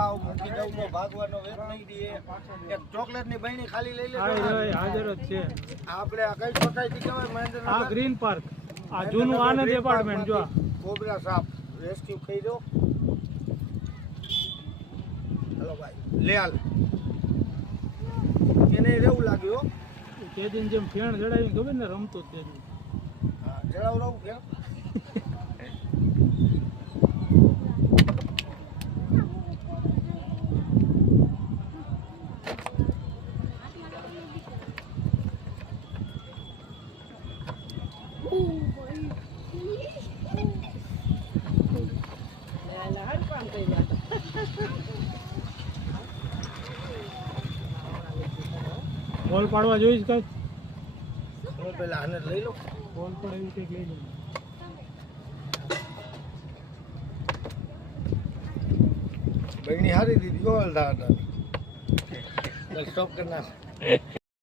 ચડાવ મૂકી દઉં તો ભાગવાનો વેત નહીં દે. એક ચોકલેટની બહેણી ખાલી લઈ લે. હાજર જ છે. આપણે આ કઈ સોસાયટી કહેવાય મહેન્દ્રનગર? આ ગ્રીન પાર્ક, આ જૂનું આનંદ એપાર્ટમેન્ટ. જો કોબરા સાપ રેસ્ક્યુ થઈ દો. હલો ભાઈ લે હાલ. એને રેવું લાગ્યું. તેજીને જેમ ફેણ જડાવી ખબર ને રમતો જ તેજી. હા જડાવ રહું કે બોલ પાડવા જોઈશ કઈ? હું પેલા આને લઈ લઉં. બોલ પણ એવી કંઈક લઈ લઉં. બહેણી હારી દીધી. ગોલ સ્ટોપ કરી નાખ.